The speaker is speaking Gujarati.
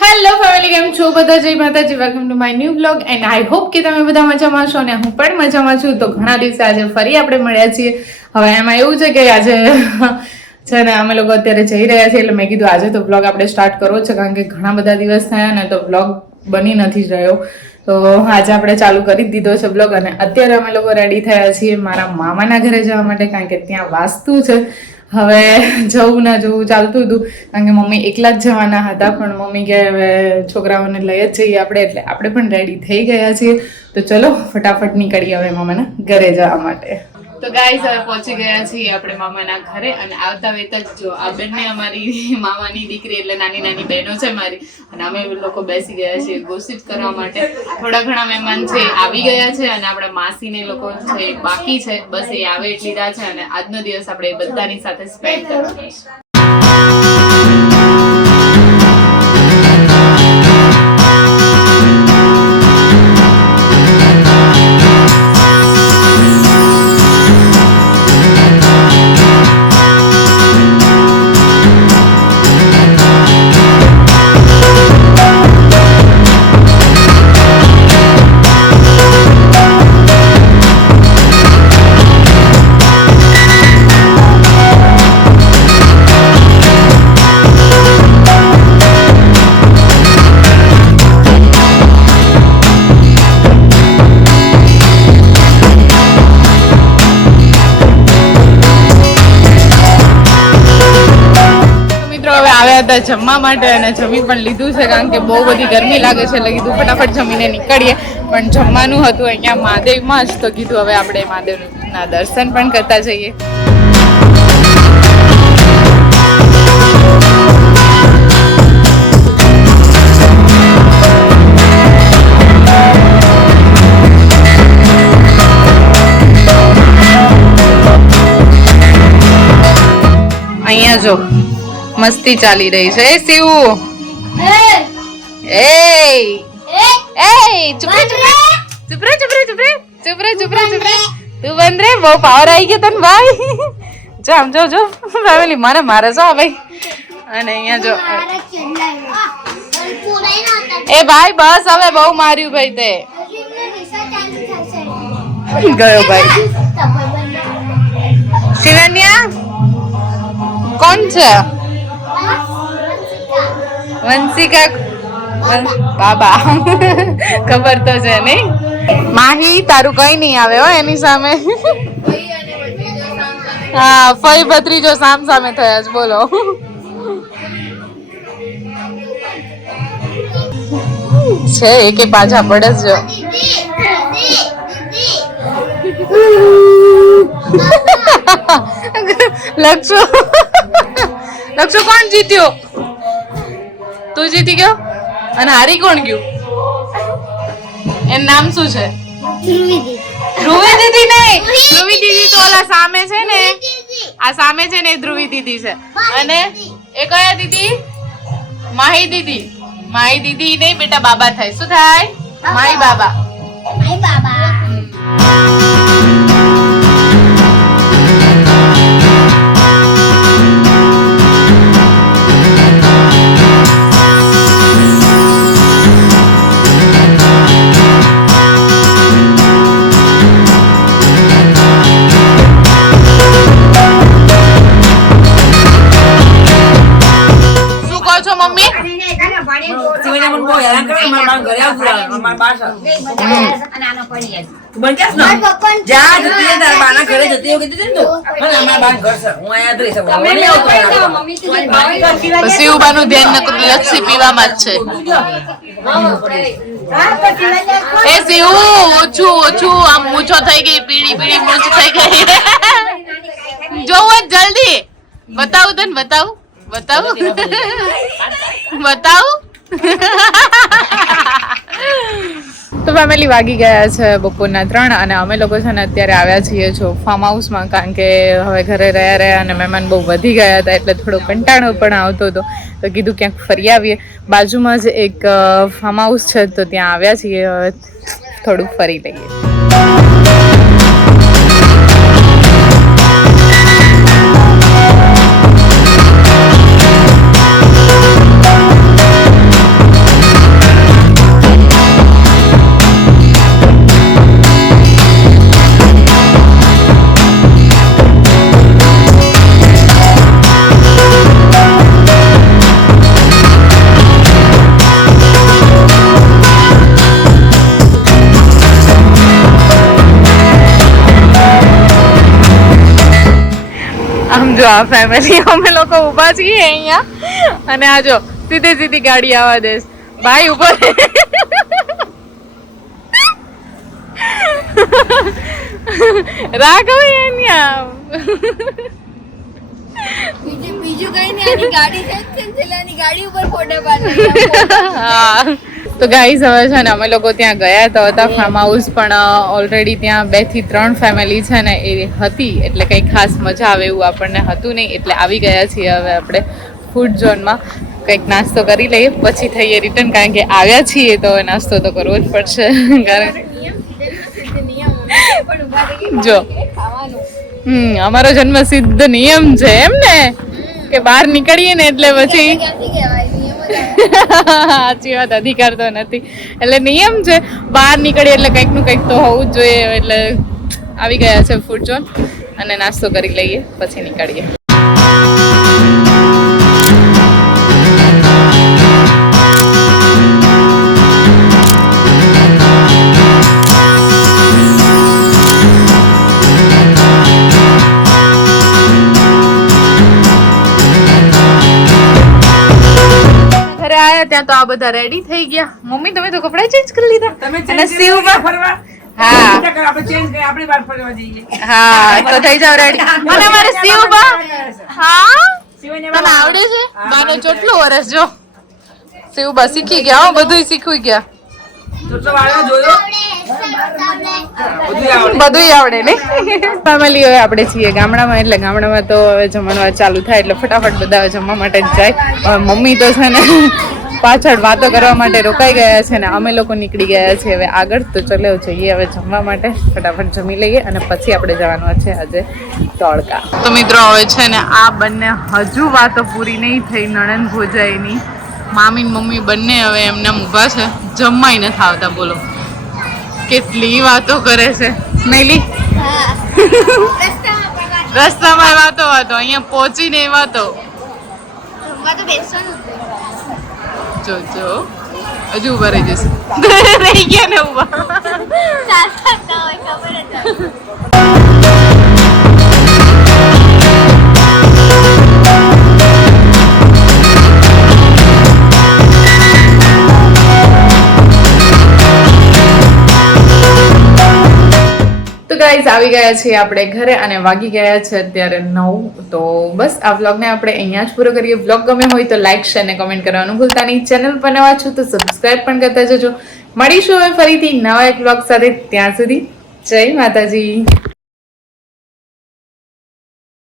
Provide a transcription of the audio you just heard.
હેલો ફેમિલી કેમ છો? બધા જય માતાજી welcome to my new blog and I hope કે તમે બધા મજામાં છો અને હું પણ મજામાં છું. તો ઘણા દિવસે આજે ફરી આપણે મળ્યા છીએ. હવે એમાં એવું છે કે આજે છે ને અમે લોકો અત્યારે જઈ રહ્યા છીએ, એટલે મેં કીધું આજે તો બ્લોગ આપણે સ્ટાર્ટ કરવો છે, કારણ કે ઘણા બધા દિવસ થયા ને તો બ્લોગ બની નથી રહ્યો. તો આજે આપણે ચાલુ કરી દીધો છે બ્લોગ અને અત્યારે અમે લોકો રેડી થયા છીએ મારા મામાના ઘરે જવા માટે, કારણ કે ત્યાં વાસ્તુ છે. હવે જવું ના જવું ચાલતું હતું, કારણ કે મમ્મી એકલા જ જવાના હતા, પણ મમ્મી કે હવે છોકરાઓને લઈ જ જઈએ આપણે, એટલે આપણે પણ રેડી થઈ ગયા છીએ. તો ચલો, ફટાફટ નીકળીએ હવે મમ્મીને ઘરે જવા માટે. તો ગાઈઝ હવે પહોંચી ગયા છીએ આપણે મામાના ઘરે અને આવતા વેત જ જો આ બંને અમારી મામાની દીકરી એટલે નાની નાની બહેનો છે મારી. અને અમે લોકો બેસી ગયા છીએ ગોસિપ કરવા માટે. થોડા ઘણા મહેમાન છે આવી ગયા છે અને આપણા માસીને લોકો છે બાકી છે. બસ એ આવે એટલી છે અને આજનો દિવસ આપણે બધાની સાથે સ્પેન્ડ કરવાનો છે. હતા જમવા માટે અને જમી પણ લીધું છે, કારણ કે બહુ બધી ગરમી લાગે છે, એટલે કીધું ફટાફટ જમીને નીકળીએ. પણ જમવાનું હતું અહીંયા મહાદેવમાં જ, તો કીધું હવે આપણે મહાદેવના દર્શન પણ કરતા જઈએ. અહીંયા જો મસ્તી ચાલી રહી છે. એ શિવ. એ એ ચુપ રે ચુપ રે. ચુપરે રે ચુપ રે ચુપ રે. ચુપ રે ચુપ રે તું બંધ રે બહુ પાવર આવી ગયો તને ભાઈ. જો આમ જો જો ફેમિલી મારે મારે છો ભાઈ. અને અહીંયા જો. એ ભાઈ બસ હવે બહુ માર્યું ભાઈ તે. ગયો ભાઈ. શિવન્યા કોણ છે? વંશિકા બાબા. ખબર તો છે નહીં. માહી તારું કઈ નહીં આવે હો એની સામે. હા, ફઈ ભત્રીજો સામ સામે થયા છે, બોલો. છે, એકે પાછા પડે લક્ષુ. લક્ષુ કોણ જીત્યો? તું જીતી ગયો? અને હારી કોણ ગયું? એનું નામ શું છે? ધ્રુવી દીદી નહીં! ધ્રુવી દીદી. તો ઓલા સામે છે ને? આ સામે છે ને ધ્રુવી દીદી છે. અને એ કયા દીદી? માહી દીદી. માહી દીદી નહીં બેટા બાબા થાય. શું થાય? માહી બાબા. શું શિવાને મને બહુ હેરાન કરે મારા ઘરે આવતું રહે. અમારા તું બંધ કેસ ને? જતી તારા બાના ઘરે જતી એવું કીધું તું? મને અમારા બાનું ઘર છે. હું અહીંયા જ રહીશ. હું આવતો અહીંયા. તો શિવબાનું ધ્યાન નતું લસ્સી પીવામાં જ છે. એ શિવ ઓછું ઓછું આમ મૂછો થઈ ગઈ પીળી પીળી મૂછ થઈ ગઈ. જોવો જલ્દી. બતાવું તને બતાવું બતાવું. બતાવું. તો ફેમિલી વાગી ગયા છે બપોરના ત્રણ અને અમે લોકો છે ને અત્યારે આવ્યા છીએ જો ફાર્મ હાઉસમાં કારણ કે હવે ઘરે રહ્યા રહ્યા અને મહેમાન બહુ વધી ગયા હતા એટલે થોડો કંટાળો પણ આવતો હતો. તો કીધું ક્યાંક ફરી આવીએ. બાજુમાં જ એક ફાર્મ હાઉસ છે તો ત્યાં આવ્યા છીએ. હવે થોડુંક ફરી લઈએ. જો આ ફેમિલી અમે લોકો ઊભા છીએ અહીંયા. અને આ જો સીધી સીધી ગાડી આવવા દેશ ભાઈ ઊભો રહે. રાઘવ અહીંયા બીજું બીજું કઈ નહીં ગાડી છે જ છે? ને છેલ્લાની ગાડી ઉપર ફોટો પાડી. હા. તો ગાઈઝ હવે છે ને અમે લોકો ત્યાં ગયા તો હતા ફાર્મ હાઉસ પણ ઓલરેડી ત્યાં બેથી ત્રણ ફેમિલી છે ને એ હતી એટલે કંઈ ખાસ મજા આવે એવું આપણને હતું નહીં એટલે આવી ગયા છીએ હવે આપણે ફૂડ ઝોનમાં કંઈક નાસ્તો કરી લઈએ પછી થઈએ રિટર્ન કારણ કે આવ્યા છીએ તો નાસ્તો તો કરવો જ પડશે. કારણ જો. હમ અમારો જન્મ સિદ્ધ નિયમ છે એમ ને? કે બહાર નીકળીએ ને એટલે પછી સાચી વાત, અધિકાર તો નથી. એટલે નિયમ છે, બહાર નીકળીએ એટલે કંઈકનું કંઈક તો હોવું જ જોઈએ, એટલે આવી ગયા છે ફૂડ ઝોન અને નાસ્તો કરી લઈએ, પછી નીકળીએ. ત્યાં તો આ બધા રેડી થઈ ગયા. મમ્મી તમે તો કપડા ચેન્જ કરી લીધા. તમે અને શિવમાં ફરવા? હા. આપણે ચેન્જ કરી આપણે બહાર ફરવા જઈએ. હા તો થઈ જાવ રેડી અને અમારે શિવબા હા? તને આવડે છે? બાને ચોટલું વરસ જો. શિવબા શીખી ગયા હો બધું ગયા. આવડે. ને? ફેમિલી હવે આપણે છીએ ગામડામાં એટલે ગામડામાં તો હવે જમણવાર ચાલુ થાય એટલે ફટાફટ બધા જમવા માટે જાય. મમ્મી તો છે ને પાછળ વાતો કરવા માટે રોકાઈ ગયા છે ને અમે લોકો નીકળી ગયા છે. હવે આગળ તો ચલો જઈએ હવે જમવા માટે. ફટાફટ જમી લઈએ અને પછી આપણે જવાનું છે આજે તળકા તો મિત્રો હવે છે ને આ બંને હજુ વાતો પૂરી નહીં થઈ નણંદ ભોજાઈની. મામી મમ્મી બંને હવે એમને ઊભા છે. જમવાય નથી આવતા બોલો. કેટલી વાતો કરે છે. મેલી? રસ્તામાં વાત વાતો અહીંયા પહોંચીને વાતો. જ હજુ ઊભા રહી જશે રહી ગયા ને ઊભા. ખબર જ ગાઈઝ આવી ગયા છીએ આપણે ઘરે અને વાગી ગયા છે અત્યારે નવ. તો બસ, આ વ્લોગને આપણે અહીંયા જ પૂરો કરીએ. વ્લોગ ગમે હોય તો લાઇક શેર અને કમેન્ટ કરવાનું ભૂલતા નહીં. ચેનલ પર નવા છું તો સબસ્ક્રાઈબ પણ કરતા જજો. મળીશું હવે ફરીથી નવા એક વ્લોગ સાથે ત્યાં સુધી. જય માતાજી.